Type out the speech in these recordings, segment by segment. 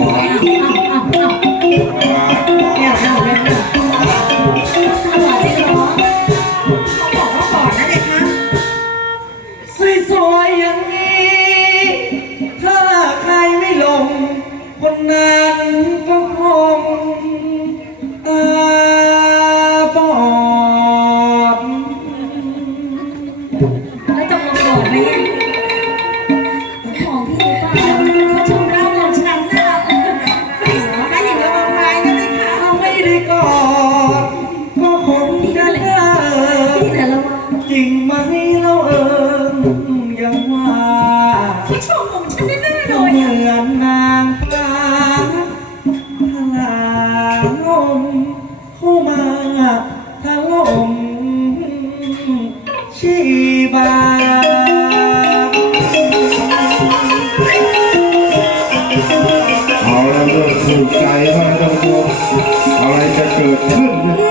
やった! Yeah.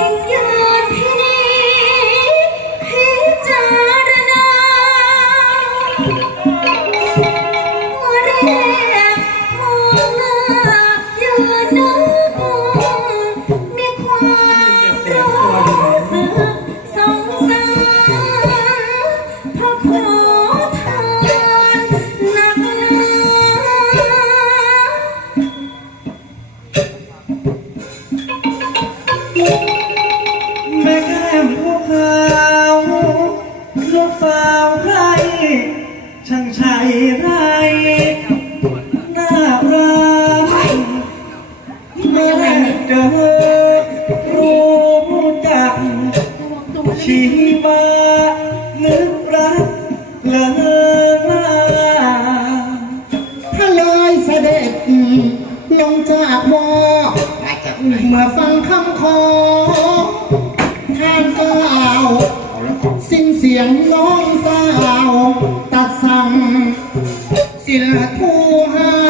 ชีวานึกรักเลอหน้าถ้าเลยเสด็จลงจากวอเมื่อฟังคำขอท่านก็เอาสิ้นเสียงน้องสาว ตัดสั่ง ศิลทูห้า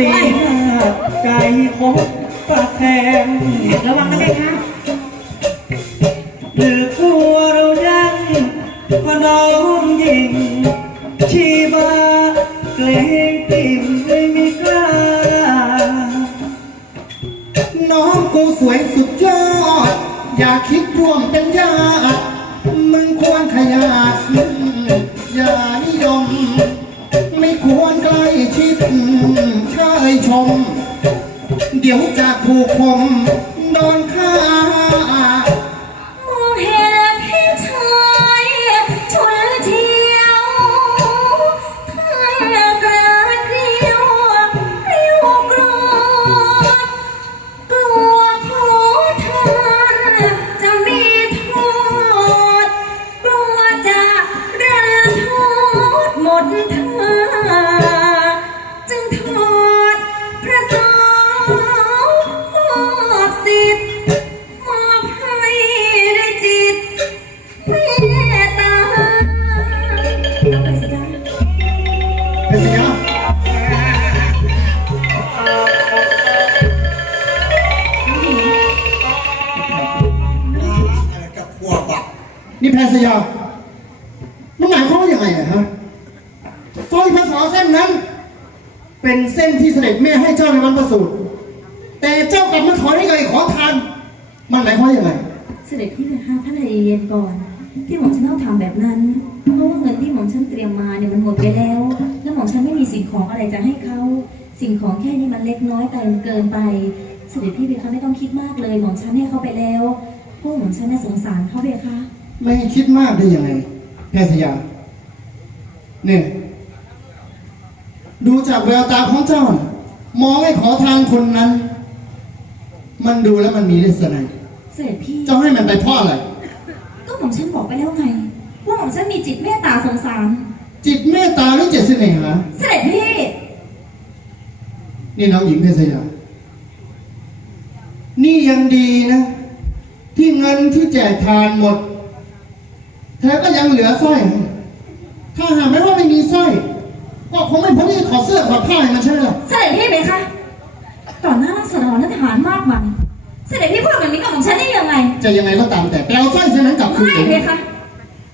ตีหน้าใจคบปาแทงระวังนะแม่คะหรือกลัวเรายังพอน้องยิง ชีบาเกรงปิ่มเลยไม่กล้า น้องกูสวยสุดยอด อย่าคิดร่วมเป็นญาติมึงควรขยันอย่านิยม ผู้คม นี่แพรสยามันหมายความว่าอย่างไงอะฮะสร้อยพระสอเส้นนั้น เป็นเส้นที่เสด็จแม่ให้เจ้าในวันประสูติแต่เจ้ากลับมาขอได้ไงขอทาน มันหมายความว่าอย่างไงเสด็จพี่นะคะท่านใจเย็นก่อน ที่หม่อมฉันต้องทำแบบนั้น เพราะว่าเงินที่หม่อมฉันเตรียมมาเนี่ยมันหมดไปแล้ว แล้วหม่อมฉันไม่มีสิ่งของอะไรจะให้เขา สิ่งของแค่นี้มันเล็กน้อยแต่เกินไป เสด็จพี่เบคะไม่ต้องคิดมากเลย หม่อมฉันให้เขาไปแล้วพวกหม่อมฉันน่ะสงสารเขาเบคะ ไม่ให้คิดมากได้ยังไงแพทย์สยามเนี่ยดูจากแววตาของเจ้าน่ะมองให้ขอทานคนนั้น มันดูแล้วมันมีลักษณะเสด็จพี่เจ้าให้มันไปเพราะอะไร ก็หม่อมฉันบอกไปแล้วไง ว่าหม่อมฉันมีจิตเมตตาสงสาร จิตเมตตาหรือจิตเสน่หาเสด็จพี่ นี่น้องหญิงเพชรสยามนี่ยังดีนะ ที่เงินที่แจกทานหมด แท้ก็ยังเหลือสร้อยให้ถ้าหากไม่ว่าไม่มีสร้อย ก็คงไม่พ้นที่จะถอดเสื้อถอดผ้าให้มันใช่ไหมล่ะเสด็จพี่ไหมคะต่อหน้ารัศดรและทหารมากมายเสด็จพี่พูดแบบนี้กับหม่อมฉันได้ยังไงจะยังไงก็ตามแต่ไปเอาสร้อยเส้นนั้นกลับคืนไม่ผมเลยคะ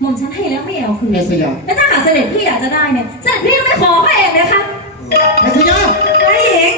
หม่อมฉันให้แล้วไม่เอาคืนเอสยาแล้วถ้าหากเสด็จพี่อยากจะได้เนี่ยเสด็จพี่ก็ไม่ขอเขาเองนะคะเอสยาพระหญิง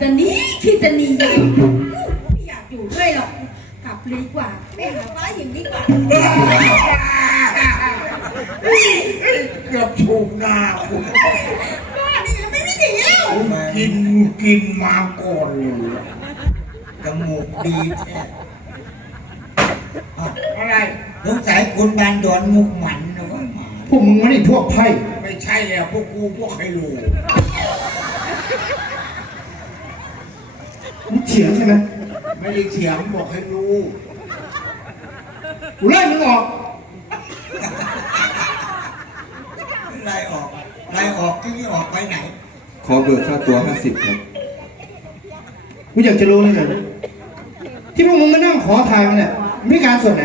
ตานี้คิดตานีไม่อยากอยู่ด้วยหรอก กลับเลยดีกว่าไปหาฟ้าหญิงดีกว่าเกือบถูกหน้ากูบ้านี่ไม่ไม่ดีแล้วกินกินมาก่อนเลยจมูกดีแท้อะอะไรสงสัยคุณบันดอนมุกหมันนะว่าหมาพวกมึงมันไอ้พวกไพ่ไม่ใช่แล้วพวกกูพวกใครรู้ มึงเฉียงใช่ไหมไม่ได้เถียงบอกให้รู้ กูไล่มึงออก ไล่ออก ไล่ออกที่นี่ออกไปไหน ขอเบิกค่าตัว50ครับ กูอยากจะรู้เลยกันที่พวกมึงมานั่งขอทานกันเนี่ยมึงพิการส่วนไหน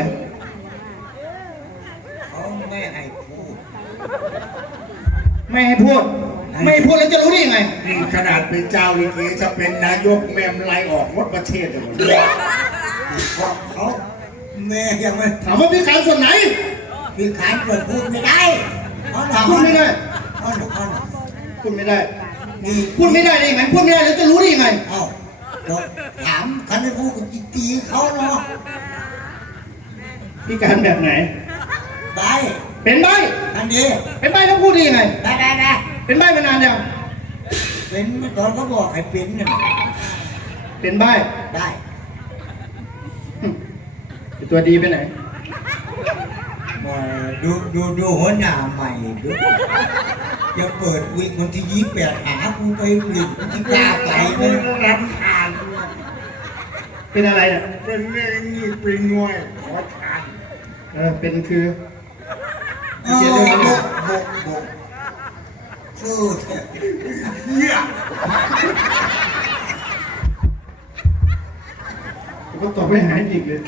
เขาไม่ให้พูด ไม่ให้พูด ไม่ให้พูดแล้วจะรู้ได้ยังไง นี่ขนาดเป็นเจ้าลิเกจะเป็นนายกแม่มไล่ออกหมดประเทศเลยเพราะเขาแม่ยังไม่ถามว่าพิการส่วนไหนมีขายเกิดพูดไม่ได้เพราะเราพูดไม่ได้เพราะเราเพราะเราพูดไม่ได้นี่พูดไม่ได้ได้ยังไงพูดไม่ได้แล้วจะรู้ได้ยังไงเอ้าเราถามคันไม่พูดก็ตีเขาเนาะพิการแบบไหนได้เป็นใบอันนี้เป็นใบแล้วพูดได้ยังไงได้ได้ได้ เป็นใบมานานยังเป็นตอนเขาบอกให้เป็นเนี่ยเป็นใบได้ไอ้ตัวดีไปไหนมาดูดูดูหัวหน้าใหม่ดูจะเปิดวิกวันที่ยี่แปดหากูไปหลิงกูที่กล้าไปเลยรำคาญเป็นอะไรเนี่ยเป็นเรื่องนี้เป็นงวยขอทานเออเป็นคือเออบกบกบก สู้เถอะเหี้ยผมก็ตอบไม่หายอีกเลย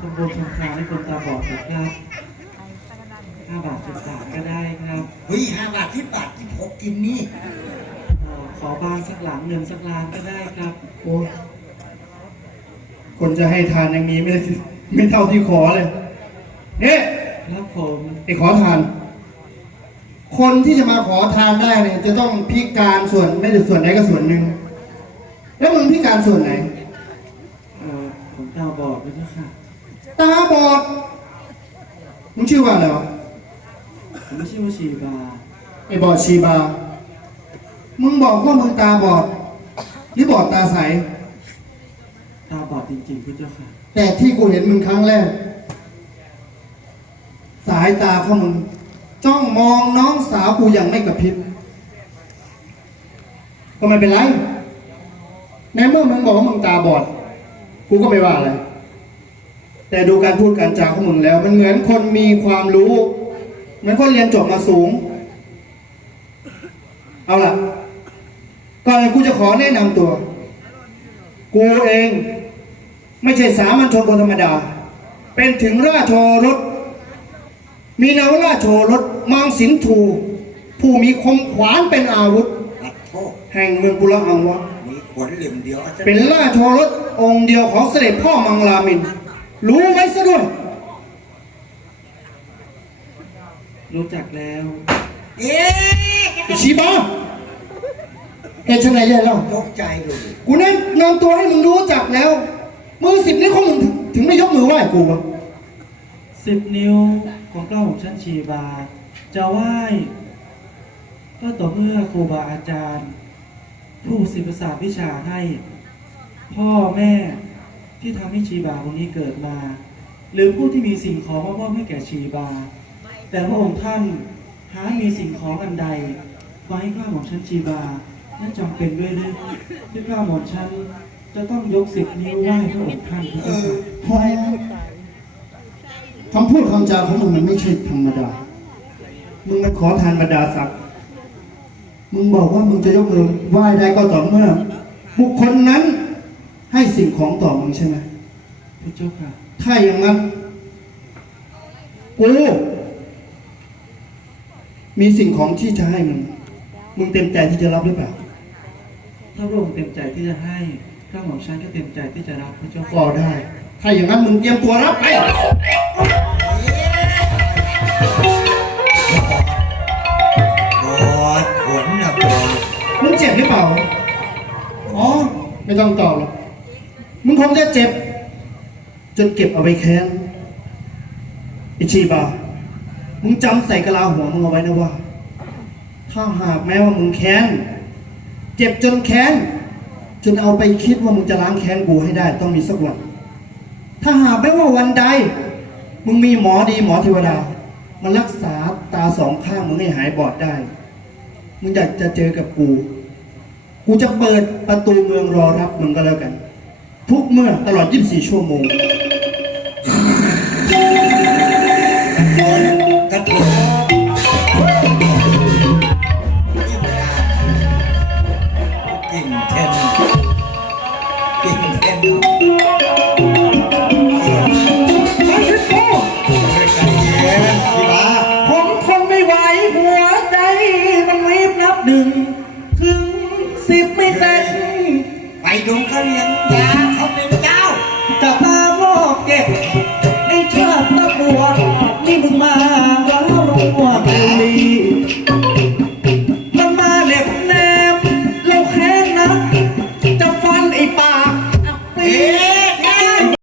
คุณบูชาคาให้คนตาบอดนะครับห้าบาทสิบบาทก็ได้ครับเฮ้ยห้าบาทที่บาทที่พกกินนี่เอ่อขอบ้านสักหลังหนึ่งสักล้านก็ได้ครับ โอ้ยคนจะให้ทานอย่างนี้ไม่ได้ไม่เท่าที่ขอเลยเนี่ยครับผม ไอ้ขอทาน คนที่จะมาขอทานได้เนี่ยจะต้องพิการส่วนไม่ได้ส่วนใดก็ส่วนหนึ่งแล้วมึงพิการส่วนไหนเอ่อผมตาบอดด้วยนะคะตาบอดมึงชื่อว่าอะไรวะผมไม่ใช่ว่าชีบาไอ้บอดชีบา มึงบอกว่ามึงตาบอดหรือบอดตาใส ตาบอดจริงๆพี่เจ้าค่ะแต่ที่กูเห็นมึงครั้งแรก สายตาของมึง จ้องมองน้องสาวกูอย่างไม่กระพริบก็ไม่เป็นไรในเมื่อมึงบอกว่ามึงตาบอด กูก็ไม่ว่าอะไร แต่ดูการพูดการจาของมึงแล้ว มันเหมือนคนมีความรู้ เหมือนคนเรียนจบมาสูง เอาล่ะก่อนกูจะขอแนะนำตัว กูเอง ไม่ใช่สามัญชนคนธรรมดา เป็นถึงราชโอรส มีนามว่าราชโอรสมังสินทูผู้มีคมขวานเป็นอาวุธ ปัดโทษแห่งเมืองกุลอังวะ มีขนเหลี่ยมเดียวอาจจะเป็นราชโอรสองค์เดียวของเสด็จพ่อมังลามิน รู้ไว้ซะด้วย รู้จักแล้วเอ๊ะไอ้ชีบาเห็นชนไหนใหญ่แล้วตกใจเลยกูแนะนำตัวให้มึงรู้จักแล้ว มือสิบนี้วของมึงถึงถึงไม่ยกมือไหว้กูวะสิบนิ้ว ของเก้าของชั้นชีบา จะไหว้ก็ต่อเมื่อครูบาอาจารย์ ผู้ศิษาวิชาให้ พ่อแม่ที่ทำให้ชีบาคนนี้เกิดมา หรือผู้ที่มีสิ่งของมามอบให้แก่ชีบา แต่พระองค์ท่านหามีสิ่งของอันใดมาให้ข้าหมอมชั้นชีบานั่นจำเป็นด้วยหรือที่ข้าหมอชั้นจะต้องยกสิบนิ้วไหว้พระองค์ท่านพระเอเจ้าอค่ะ คำพูดคำจาของมึงมันไม่ใช่ธรรมดา มึงมันขอทานบรรดาศักดิ์มึงบอกว่ามึงจะยกมือไหว้ได้ก็ต่อเมื่อบุคคลนั้นให้สิ่งของต่อมึงใช่ไหมพระเจ้าค่ะ ถ้าอย่างนั้นกูมีสิ่งของที่จะให้มึง มึงเต็มใจที่จะรับหรือเปล่า ถ้าพระองค์เต็มใจที่จะให้ข้าของฉันก็เต็มใจที่จะรับพระเจ้าก็ค่ะได้ ถ้าอย่างนั้นมึงเตรียมตัวรับไป หรือเปล่า อ๋อ ไม่ต้องตอบหรอก มึงคงจะเจ็บ จนเก็บเอาไปแค้นอิชีบา มึงจำใส่กะลาหัวมึงเอาไว้นะว่า ถ้าหากแม้ว่ามึงแค้น เจ็บจนแค้น จนเอาไปคิดว่ามึงจะล้างแค้นกูให้ได้ ต้องมีสักวัน ถ้าหากแม้ว่าวันใด มึงมีหมอดีหมอเทวดามารักษาตาสองข้างมึงให้หายบอดได้ มึงอยากจะเจอกับกู กูจะเปิดประตูเมืองรอรับมึงก็แล้วกัน ทุกเมื่อตลอด 24 ชั่วโมงสี่ชั่วหัมหนึ่ง Idong kalian